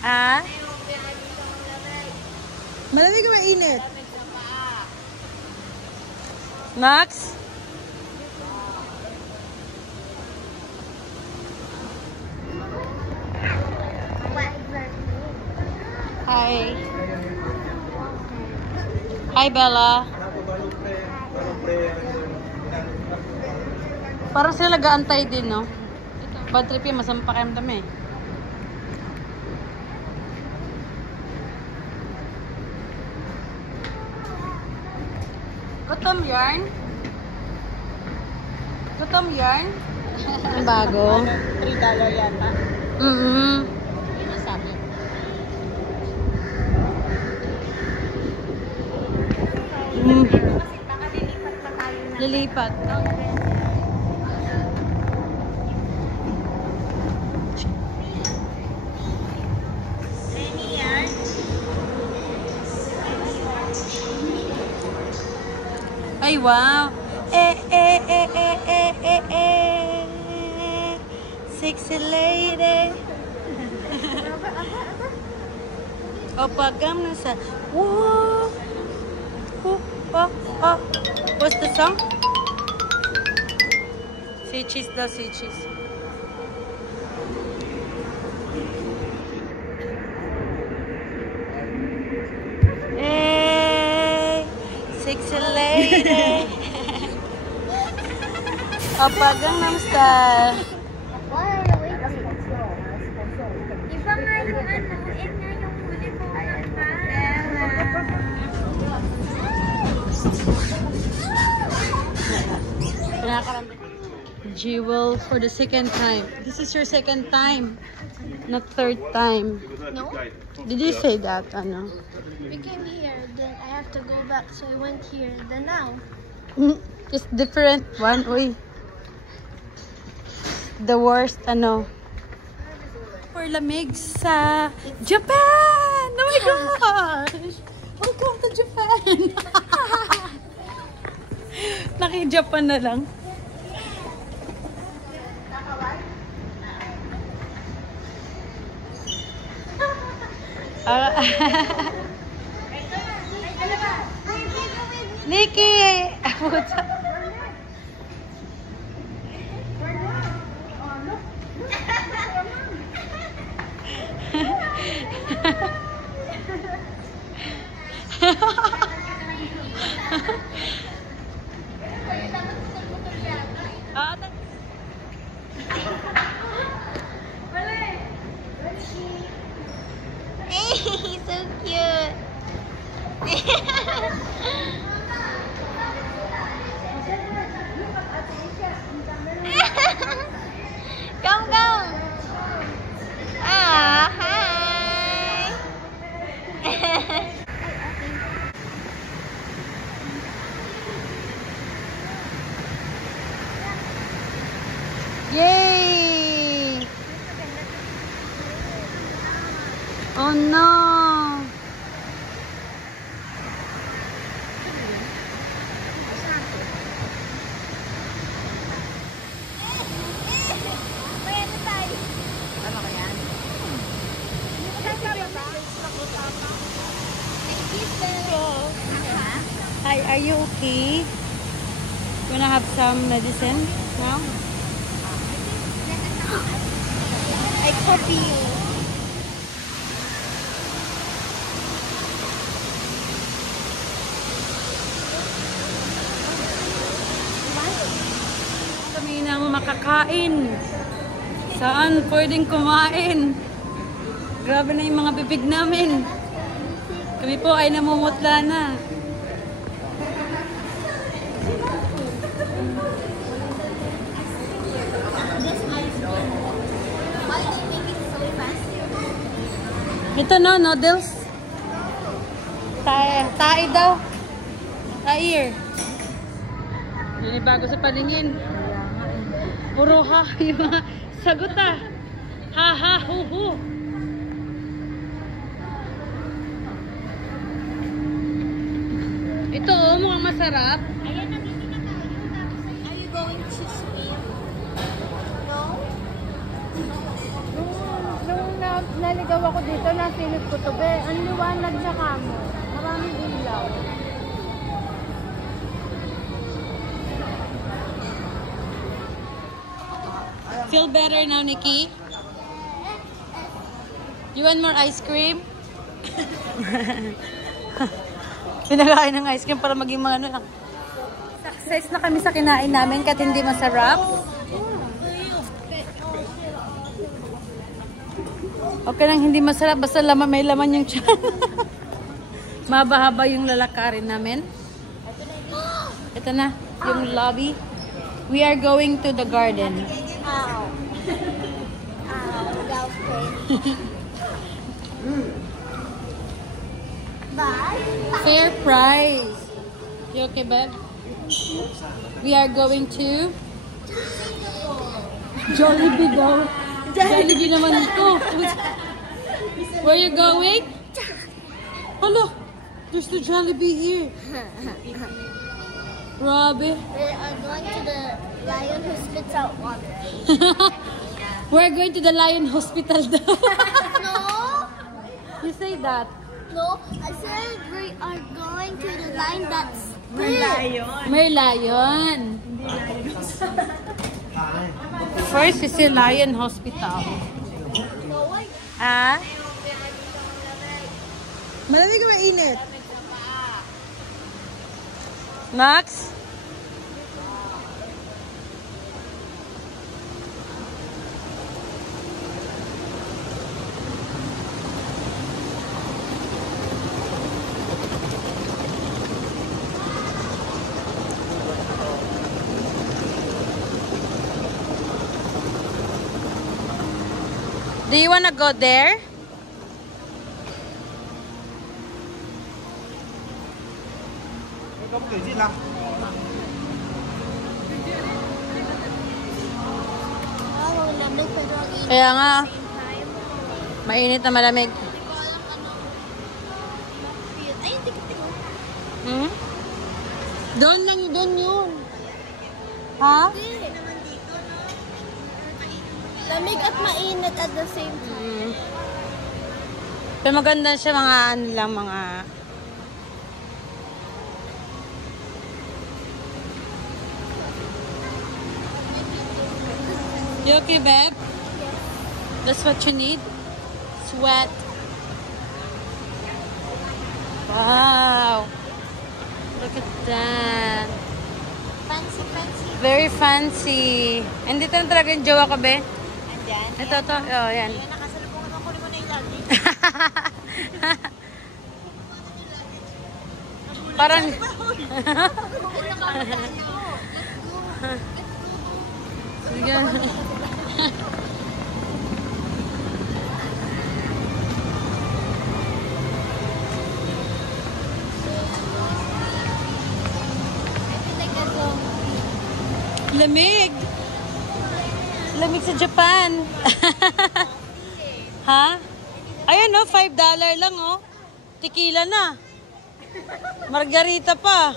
Ah? Malamig o mainit? Max? Hi. Hi, Bella. Parang sila nag-aantay din, no? Bad trip yung masama pakiramdam eh. Gutom yarn? Gutom yarn? Ang bago. $3 yata. Yun ang sabi. Kasi baka lilipat pa tayo na. Lilipat. Lenny yan. Ay, wow. Sexy lady. O pagam na sa whoa. Oh. What's the song? Say cheese daw, say cheese. Hey, sexy lady. O pagam style. Why are you waiting? Iba nga yung ano, nga yung huli mo Jewel for the second time. This is your second time, not third time. No? Did you say that? Ano? We came here, then I have to go back, so I went here, then now. It's different one. Uy. The worst, ano. For lamig sa Japan! Oh my gosh! Welcome to Japan! Naki-Japan na lang. Nikki! So cute. Come. Ah, hi. Yay! Oh no! Hi, are you okay? You wanna have some medicine now? I copy you. Kami nang makakain. Saan pwedeng kumain? Grabe na yung mga bibig namin. Kami po ay namumutla na. Ito no, noodles. Tae daw. Tair. Yun yung bago sa paningin. Puro ha, yung mga sagot ah. Ha ha hu hu. Ito oh, mukhang masarap. Ayan, nabili na tayo. Are you going to swim? No? No, naligaw ako dito, nasilip ko to, be. Ang liwanag sa kamo. Maraming ilaw. Feel better now, Nikki? You want more ice cream? Pinakain ng ice cream para maging mga ano lang. Success na kami sa kinain namin kahit hindi masarap. Okay lang hindi masarap basta may laman yung tiyan. Mahaba-haba yung lalakarin namin. Ito na yung lobby. We are going to the garden. Ow. That was crazy. Bye. Fair price. You okay, babe? We are going to Jollibee daw. Jollibee naman ito. Where you going? Hello. There's the Jollibee here. Robbie. We are going to the lion who spits out water. We're going to the lion hospital daw. No. You say that. No. I said we are going to the lion that spits. Merlion. First is the lion hospital. Ah? Malamig o mainit? Max? Do you wanna go there? Kaya nga, mainit na malamig. Hmm? Doon lang, doon yun. Ha? Lamig at mainit at the same time. Pero maganda siya mga ano lang, mga... You okay, babe? That's what you need? Sweat. Wow. Look at that. Fancy, fancy. Very fancy. And dito na talaga yung jowa ko, be? Andyan. Ito, to. Oh, yan. Ayun, nakasalubungan ako naman na yung lagi. Parang... Sige. Lamig. Lamig sa Japan. Ha? Ayun oh, $5 lang oh. Tequila na. Margarita pa.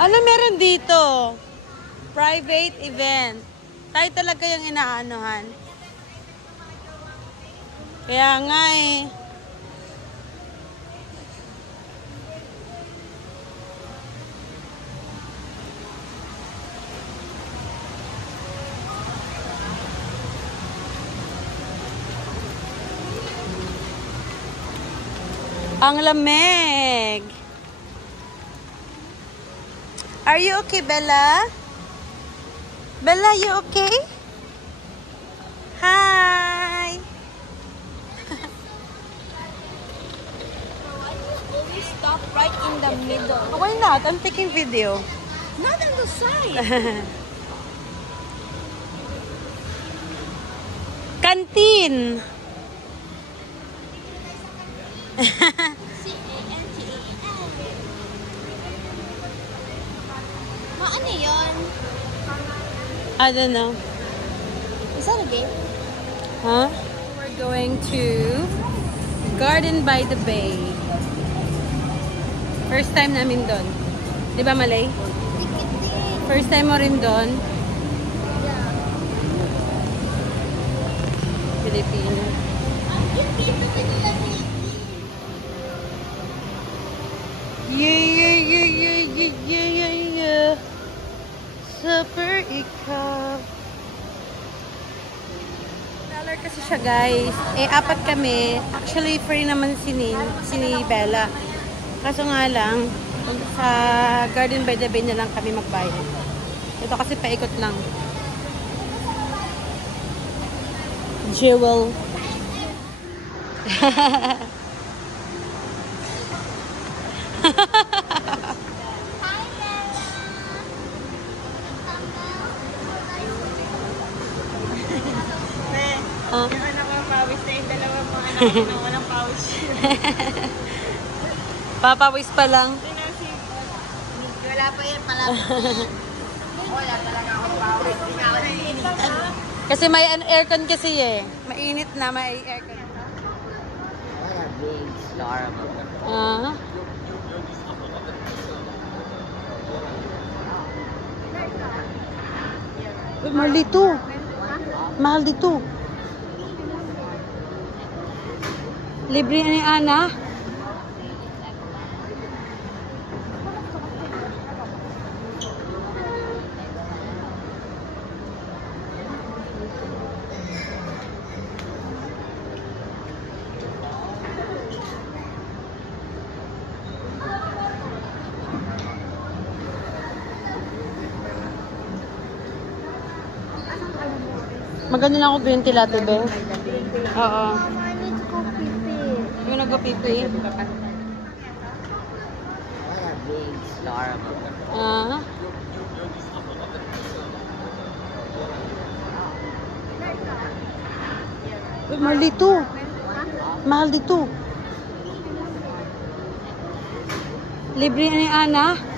Ano meron dito? Private event. Tayo talaga yung inaanohan. Kaya nga eh. Ang lamig. Are you okay, Bella? Bella, you okay? Hi. We stop right in the middle. Why not? I'm taking video. Not on the side. Canteen. Ano yun? I don't know. Is that a game? Huh? We're going to Garden by the Bay. First time namin doon. Di ba, Malay? Dikit din. First time mo rin doon? Yeah. Filipino. Yung dito sa nila Yeah. Super ikaw. $1 kasi siya, guys. Eh, 4 kami. Actually, free naman si Bella. Kaso nga lang, sa Garden by the Bay na lang kami magbayad. Ito kasi paikot lang. Jewel. Yung anak ko pawis na yung dalawang mga anak ko na walang pawis. Papawis pa lang. Wala pa yan pala. Wala talaga ako pawis. Hindi nga ako naiinitan. Kasi may aircon kasi eh. Mainit na, may aircon. Ah. Mahal dito. Mahal dito. Libre ni Ana. Maganda na ako green tea latte, be. Oo. Mama, I need to go pee-pee. Yung nagpa-pipi. Ah. Uy, mahal dito. Mahal dito. Libre ni Ana.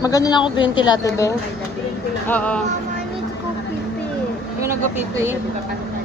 Maganda na ako green tea latte, be. Oo. Mama, I need to go pee-pee. Yung nagpa-pipi.